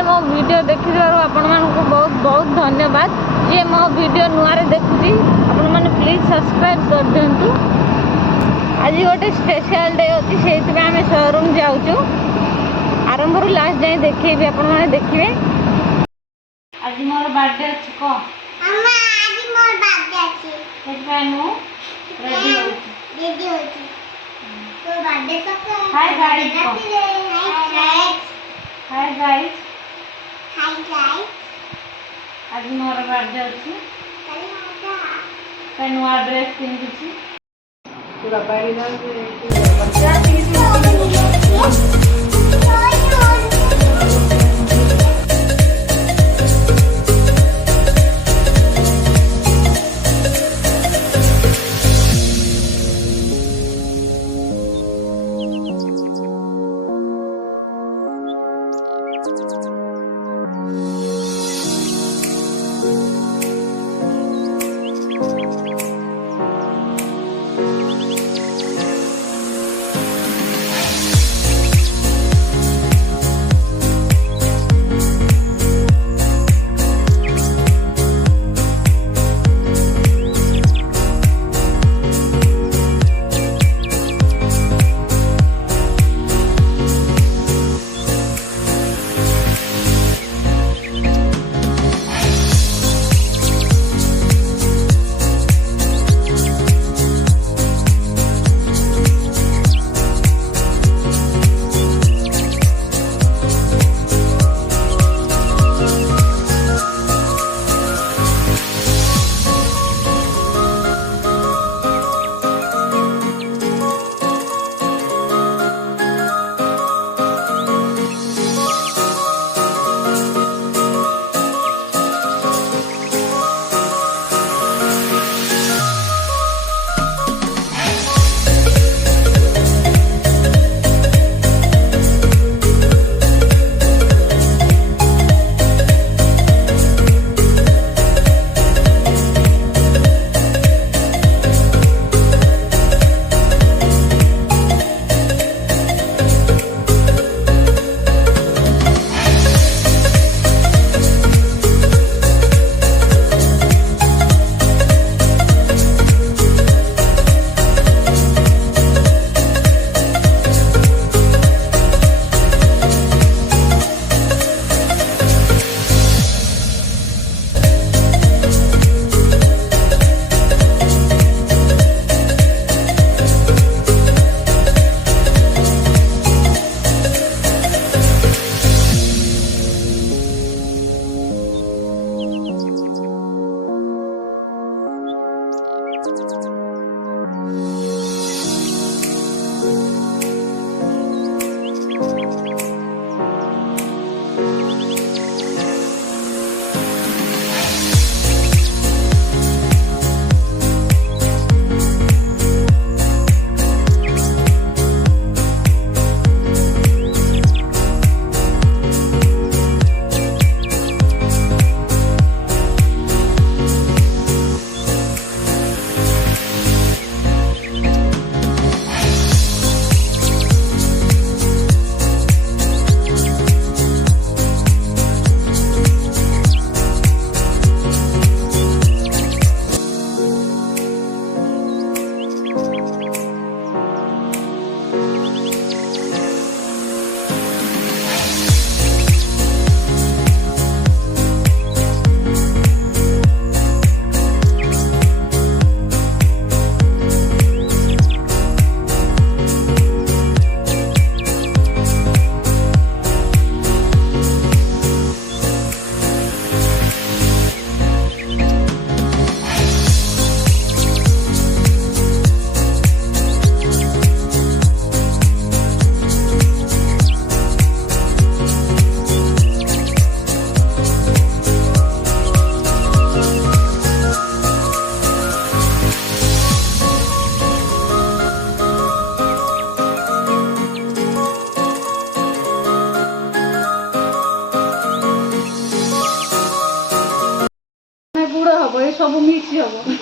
मो वीडियो देखि आपण मानक बहुत बहुत धन्यवाद। जे मो वीडियो नुआरे देखुची आपण माने प्लीज सब्सक्राइब कर दियंतु। आज गोटे स्पेशल डे अछि सेति में हमें शोरूम जाउछु। आरंभ रु लास्ट जाए देखिबे आपण माने देखिबे। आज मोर बर्थडे अछि को अम्मा आज मोर बर्थडे अछि सेति नु रेडी होछि तो बर्थडे सब हाय गाइस हाय गाइस आज मोर बर्थडे अछि कल नुआ ड्रेस पिंधुछि पूरा बारी दाल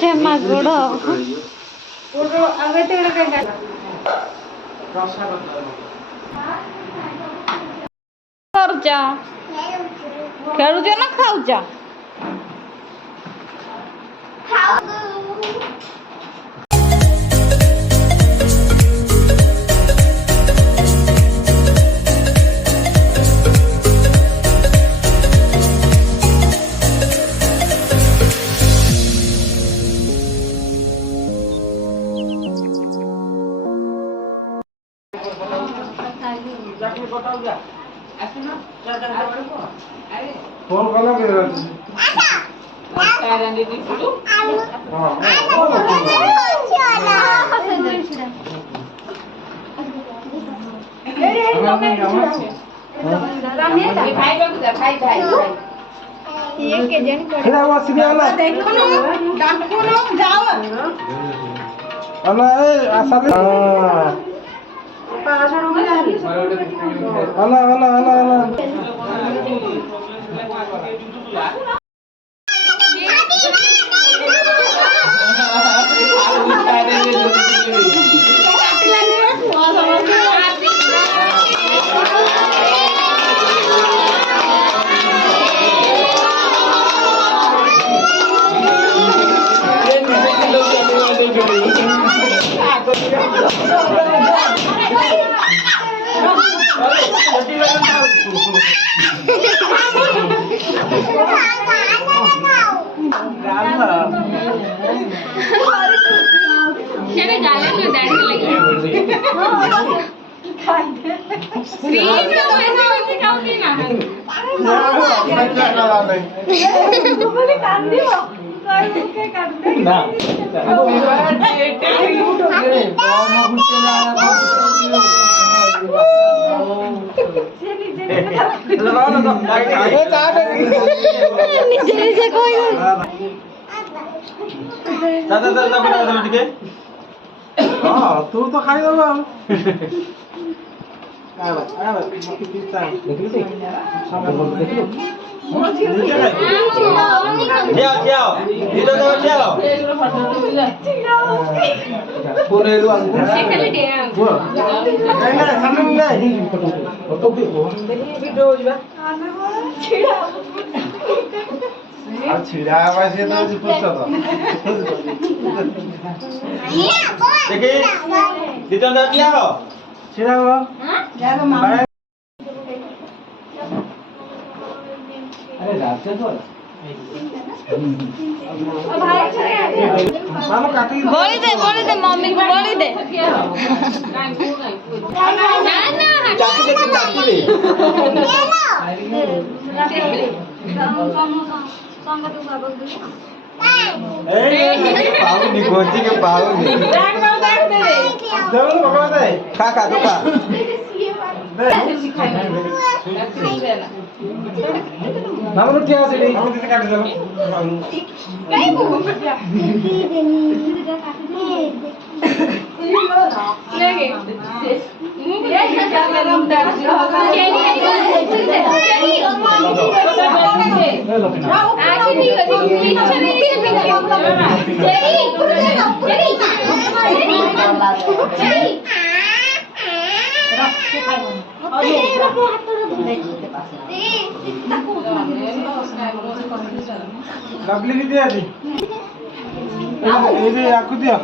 ଜମା ଗୋଡ଼ କରୁଛ ଖେଳୁଛ ନା ଖାଉଛ? फोन कला के तू तो खाई दो छिड़ा से तो पूछता था देखिए दीदा ना क्या हो छिड़ा हो अरे रात से तो मामा काटी बोली दे मम्मी को बोली दे ना चाची दे पाऊनी गोची के पाऊनी जरूर पकड़ दे खा तो खा हम लोग क्या से नहीं हम काट दो नहीं वो दे देनी लेके ये क्या करूं लवली की दिया जी ये भी आपको दिया